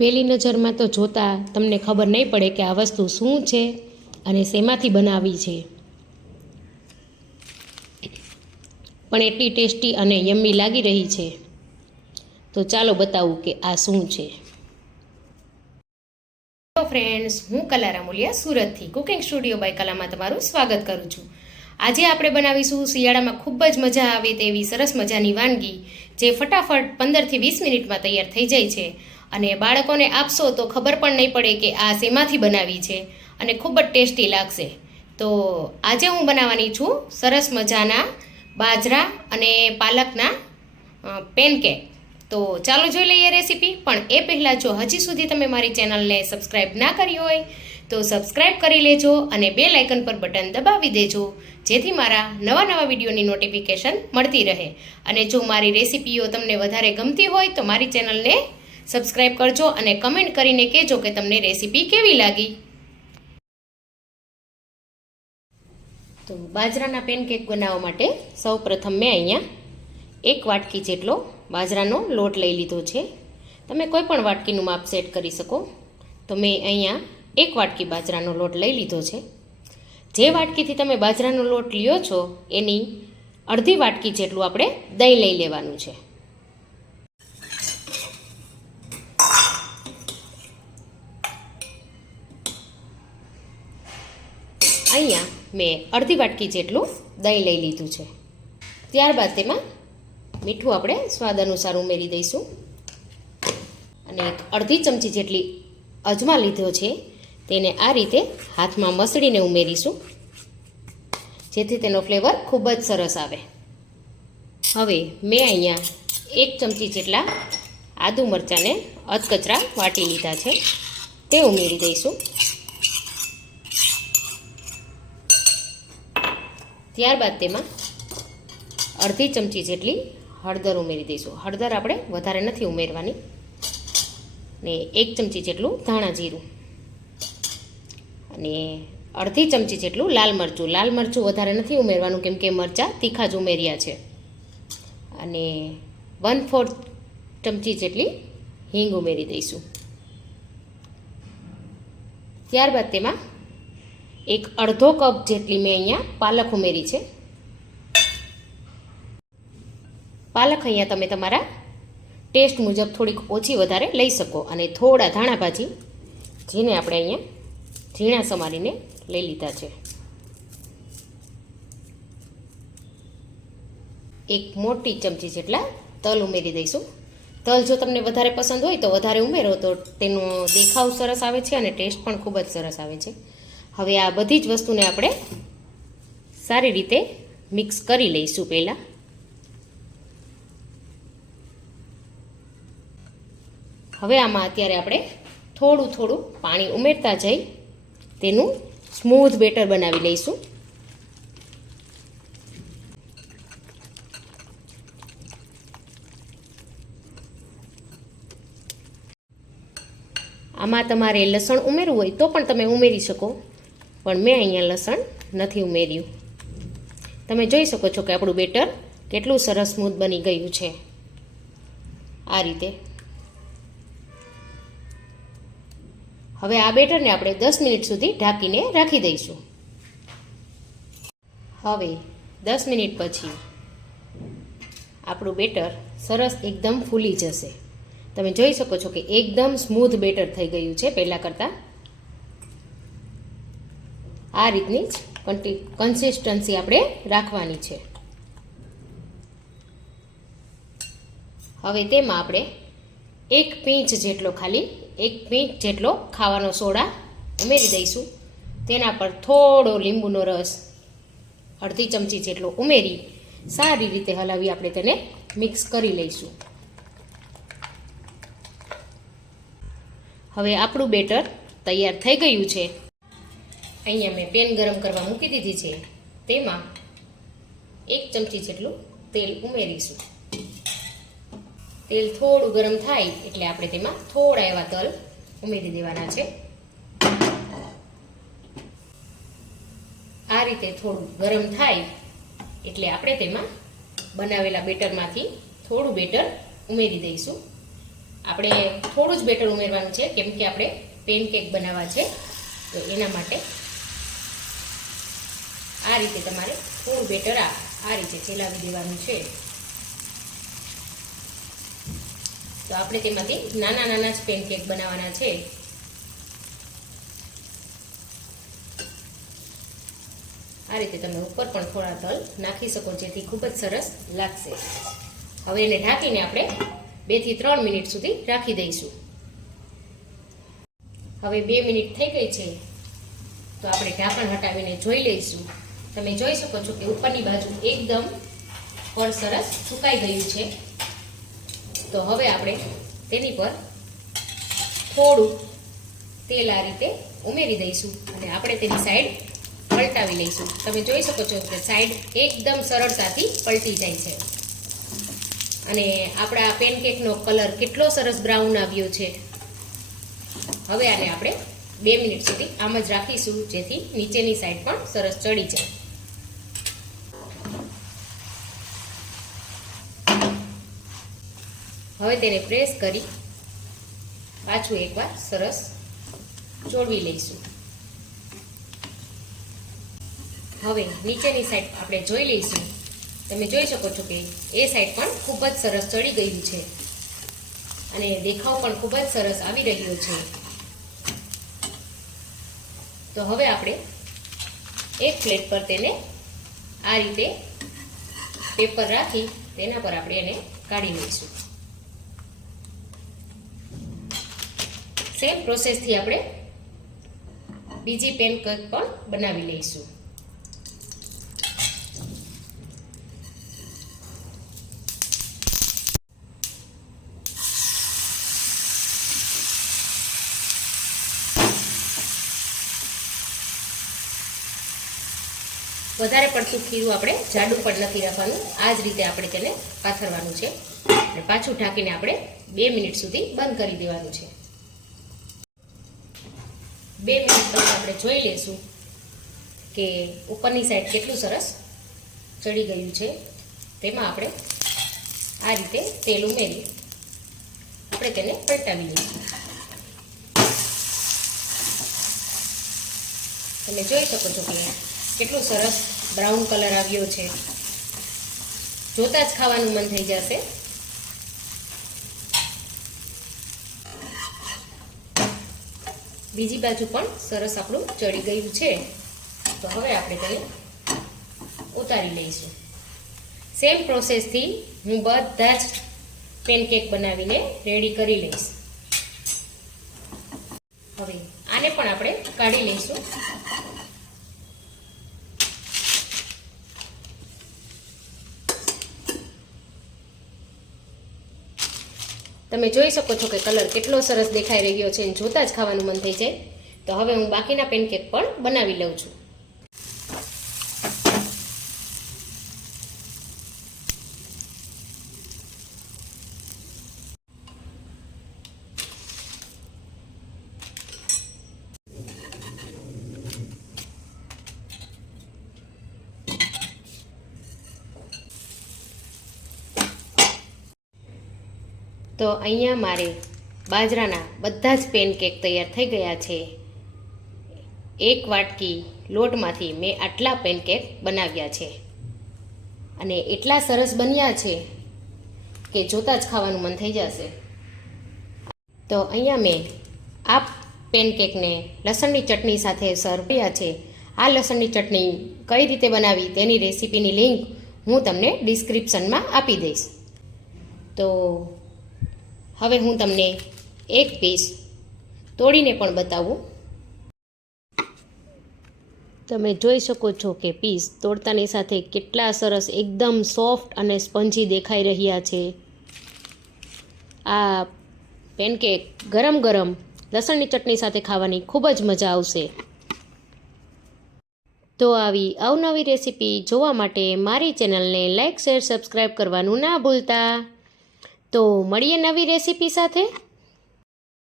પહેલી નજરમાં તો જોતાં તમને ખબર નહીં પડે કે આ વસ્તુ શું છે અને શેમાંથી બનાવી છે, પણ એટલી ટેસ્ટી અને યમ્મી લાગી રહી છે. તો ચાલો બતાવું કે આ શું છે. હેલો ફ્રેન્ડ્સ, હું કલા રામુલિયા સુરતથી કુકિંગ સ્ટુડિયો બાય કલામાં તમારું સ્વાગત કરું છું. આજે આપણે બનાવીશું શિયાળામાં ખૂબ જ મજા આવે તેવી સરસ મજાની વાનગી, જે ફટાફટ 15થી 20 મિનિટમાં તૈયાર થઈ જાય છે અને બાળકોને આપશો તો ખબર પણ નહીં પડે કે આ શેમાંથી બનાવી છે અને ખૂબ જ ટેસ્ટી લાગશે. તો આજે હું બનાવવાની છું સરસ મજાના બાજરા અને પાલકના પેનકેક. તો ચાલો જોઈ લઈએ રેસીપી. પણ એ પહેલાં જો હજી સુધી તમે મારી ચેનલને સબસ્ક્રાઈબ ના કરી હોય તો સબસ્ક્રાઈબ કરી લેજો અને બેલ આઇકન પર બટન દબાવી દેજો, જેથી મારા નવા વિડીયોની નોટિફિકેશન મળતી રહે. અને જો મારી રેસીપીઓ તમને વધારે ગમતી હોય તો મારી ચેનલને સબસ્ક્રાઈબ કરજો અને કમેન્ટ કરીને કહેજો કે તમને રેસીપી કેવી લાગી. તો બાજરાના પેનકેક બનાવવા માટે સૌપ્રથમ મેં અહીંયા 1 વાટકી જેટલો બાજરાનો લોટ લઈ લીધો છે. તમે કોઈ પણ વાટકીનું માપ સેટ કરી શકો. તો મેં અહીંયા 1 વાટકી બાજરાનો લોટ લઈ લીધો છે. જે વાટકીથી તમે બાજરાનો લોટ લ્યો છો એની અડધી વાટકી જેટલું આપણે દહીં લઈ લેવાનું છે. અહીંયા મેં અડધી વાટકી જેટલું દહીં લઈ લીધું છે. ત્યારબાદ તેમાં મીઠું આપણે સ્વાદ અનુસાર ઉમેરી દઈશું અને અડધી ચમચી જેટલી અજમા લીધો છે, તેને આ રીતે હાથમાં મસળીને ઉમેરીશું, જેથી તેનો ફ્લેવર ખૂબ જ સરસ આવે. હવે મેં અહીંયા 1 ચમચી જેટલા આદુ મરચાંને અધકચરા વાટી લીધા છે, તે ઉમેરી દઈશું. ત્યારબાદ તેમાં અડધી ચમચી જેટલી હળદર ઉમેરી દઈશું. હળદર આપણે વધારે નથી ઉમેરવાની. ને 1 ચમચી જેટલું ધાણા જીરું અને અડધી ચમચી જેટલું લાલ મરચું. લાલ મરચું વધારે નથી ઉમેરવાનું, કેમ કે મરચાં તીખા જ ઉમેર્યા છે. અને 1/4 ચમચી જેટલી હિંગ ઉમેરી દઈશું. ત્યારબાદ તેમાં એક અડધો કપ જેટલી મેં અહીંયા પાલક ઉમેરી છે. પાલક અહીંયા તમે તમારા ટેસ્ટ મુજબ થોડીક ઓછી વધારે લઈ શકો. અને થોડા ધાણા ભાજી, જેને આપણે અહીંયા ઝીણા સમારીને લઈ લીધા છે. એક મોટી ચમચી જેટલા તલ ઉમેરી દઈશું. તલ જો તમને વધારે પસંદ હોય તો વધારે ઉમેરો, તો તેનો દેખાવ સરસ આવે છે અને ટેસ્ટ પણ ખૂબ જ સરસ આવે છે. હવે આ બધી જ વસ્તુને આપણે સારી રીતે મિક્સ કરી લઈશું. પહેલાં હવે આમાં અત્યારે આપણે થોડું પાણી ઉમેરતા જઈ તેનું સ્મૂથ બેટર બનાવી લઈશું. આમાં તમારે લસણ ઉમેરવું હોય તો પણ તમે ઉમેરી શકો, પણ મેં અહીંયા લસણ નથી ઉમેર્યું. તમે જોઈ શકો છો કે આપણું બેટર કેટલું સરસ સ્મૂથ બની ગયું છે. આ રીતે હવે આ બેટરને આપણે 10 મિનિટ સુધી ઢાંકીને રાખી દઈશું. હવે 10 મિનિટ પછી આપણું બેટર સરસ એકદમ ફૂલી જશે. તમે જોઈ શકો છો કે એકદમ સ્મૂથ બેટર થઈ ગયું છે પહેલાં કરતાં. આ રીતની જ કન્સિસ્ટન્સી આપણે રાખવાની છે. હવે તેમાં આપણે 1 પિંચ જેટલો ખાવાનો સોડા ઉમેરી દઈશું. તેના પર થોડો લીંબુનો રસ અડધી ચમચી જેટલો ઉમેરી સારી રીતે હલાવી આપણે તેને મિક્સ કરી લઈશું. હવે આપણું બેટર તૈયાર થઈ ગયું છે. અહીંયા મેં પેન ગરમ કરવા મૂકી દીધી છે. તેમાં 1 ચમચી જેટલું તેલ ઉમેરીશું. તેલ થોડું ગરમ થાય એટલે આપણે તેમાં થોડા એવા તલ ઉમેરી દેવાના છે. આ રીતે થોડું ગરમ થાય એટલે આપણે તેમાં બનાવેલા બેટરમાંથી થોડું બેટર ઉમેરી દઈશું. આપણે થોડું જ બેટર ઉમેરવાનું છે, કેમ કે આપણે પેનકેક બનાવવા છે, તો એના માટે આ રીતે તમારે થોડું બેટર આ રીતે ચલાવી દેવાનું છે. તો આપણે તેમાંથી નાના નાના જ પેનકેક બનાવવાના છે. આ રીતે તમે ઉપર પણ થોડા તલ નાખી શકો, જેથી ખૂબ જ સરસ લાગશે. હવે એને ઢાંકીને આપણે 2 થી 3 મિનિટ સુધી રાખી દઈશું. હવે 2 મિનિટ થઈ ગઈ છે, તો આપણે ઢાંકણ હટાવીને જોઈ લઈશું. તમે જોઈ શકો છો કે ઉપરની બાજુ એકદમ ફળ સરસ સુકાઈ ગયું છે. તો હવે આપણે તેની પર થોડું તેલ આ રીતે ઉમેરી દઈશું અને આપણે તેની સાઈડ પલટાવી લઈશું. તમે જોઈ શકો છો કે સાઈડ એકદમ સરળતાથી પલટી જાય છે અને આપણા પેનકેકનો કલર કેટલો સરસ બ્રાઉન આવ્યો છે. હવે આને આપણે 2 મિનિટ સુધી આમ જ રાખીશું, જેથી નીચેની સાઈડ પણ સરસ ચડી જાય. હવે તેને પ્રેસ કરી પાછું એકવાર સરસ ચોળવી લઈશું. હવે નીચેની સાઈડ આપણે જોઈ લઈશું. તમે જોઈ શકો છો કે એ સાઈડ પણ ખૂબ જ સરસ ચડી ગયું છે અને દેખાવ પણ ખૂબ જ સરસ આવી રહ્યો છે. તો હવે આપણે એક પ્લેટ પર તેને આ રીતે પેપર રાખી તેના પર આપણે એને કાઢી લઈશું. સેમ પ્રોસેસથી આપણે બીજી પેનકેક પણ બનાવી લઈશું. વધારે પડતું ખીરું આપણે જાડું પણ નથી રાખવાનું. આ જ રીતે આપણે તેને પાથરવાનું છે અને પાછું ઢાંકીને આપણે 2 મિનિટ સુધી બંધ કરી દેવાનું છે. 2 મિનિટ પછી આપણે જોઈ લઈશું કે ઉપરની સાઈડ કેટલું સરસ ચડી ગયું છે. તેમાં આપણે આ રીતે તેલ ઉમેરી આપણે તેને પલટાવી લઈશું. તમે જોઈ શકો છો કે કેટલું સરસ બ્રાઉન કલર આવ્યો છે. જોતા જ ખાવાનું મન થઈ જશે. બીજી બાજુ પણ સરસ આપણું ચડી ગયું છે. તો હવે આપણે તેને ઉતારી લઈશું. સેમ પ્રોસેસથી હું બધા જ પેનકેક બનાવીને રેડી કરી લઈશ. હવે આને પણ આપણે કાઢી લઈશું. તમે જોઈ શકો છો કે કલર કેટલો સરસ દેખાઈ રહ્યો છે અને જોતા જ ખાવાનું મન થઈ જાય. તો હવે હું બાકીના પેનકેક પણ બનાવી લઉં છું. તો અહીંયા મારે બાજરાના બધા જ પેનકેક તૈયાર થઈ ગયા છે. 1 વાટકી લોટમાંથી મેં આટલા પેનકેક બનાવ્યા છે અને એટલા સરસ બન્યા છે કે જોતા જ ખાવાનું મન થઈ જશે. તો અહીંયા મેં આ પેનકેકને લસણની ચટણી સાથે સર્વ કર્યા છે. આ લસણની ચટણી કઈ રીતે બનાવી તેની રેસીપીની લિંક હું તમને ડિસ્ક્રિપ્શનમાં આપી દઈશ. તો હવે હું તમને એક પીસ તોડીને પણ બતાવું. તમે જોઈ શકો છો કે પીસ તોડતાની સાથે કેટલા સરસ એકદમ સોફ્ટ અને સ્પંજી દેખાઈ રહ્યા છે. આ પેનકેક ગરમ ગરમ લસણની ચટણી સાથે ખાવાની ખૂબ જ મજા આવશે. તો આવી અવનવી રેસીપી જોવા માટે મારી ચેનલને લાઇક શેર સબસ્ક્રાઈબ કરવાનું ના ભૂલતા. તો મળીએ નવી રેસીપી સાથે.